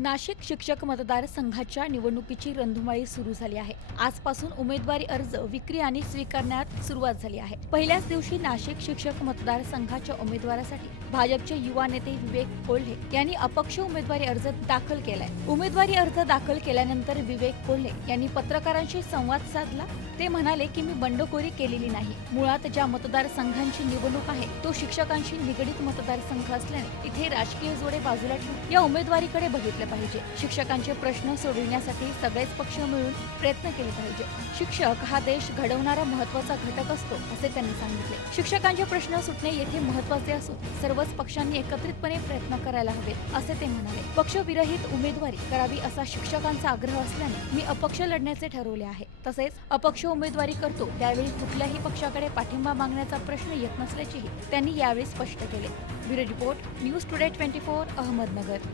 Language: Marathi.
नाशिक शिक्षक मतदारसंघाच्या निवडणुकीची रणधुमाळी सुरू झाली आहे. आजपासून उमेदवारी अर्ज विक्री आणि स्वीकारण्यात सुरुवात झाली आहे. पहिल्याच दिवशी नाशिक शिक्षक मतदार संघाच्या उमेदवारासाठी भाजपचे युवा नेते विवेक कोल्हे यांनी अपक्ष उमेदवारी अर्ज दाखल केलाय. उमेदवारी अर्ज दाखल केल्यानंतर विवेक कोल्हे यांनी पत्रकारांशी संवाद साधला. ते म्हणाले की मी बंडखोरी केलेली नाही. मुळात ज्या मतदारसंघांची निवडणूक आहे तो शिक्षकांशी निगडीत मतदारसंघ असल्याने इथे राजकीय जोडे बाजूला ठेवून या उमेदवारीकडे बघितलं पाहिजे. शिक्षकांचे प्रश्न सोडविण्यासाठी सगळेच पक्ष मिळून प्रयत्न केले पाहिजे. शिक्षक हा देश घडवणारा महत्त्वाचा घटक असतो असे त्यांनी सांगितले. शिक्षकांचे प्रश्न सुटणे येथे महत्त्वाचे असून सर्वच पक्षांनी एकत्रितपणे प्रयत्न करायला हवेत असे ते म्हणाले. पक्षविरहित उमेदवारी करावी असा शिक्षकांचा आग्रह असल्याने मी अपक्ष लढण्याचे ठरवले आहे. तसेच अपक्ष उमेदवारी करतो त्यावेळी कुठल्याही पक्षाकडे पाठिंबा मागण्याचा प्रश्न येत नसल्याचेही त्यांनी यावेळी स्पष्ट केले. Bureau report news today twenty four Ahmednagar.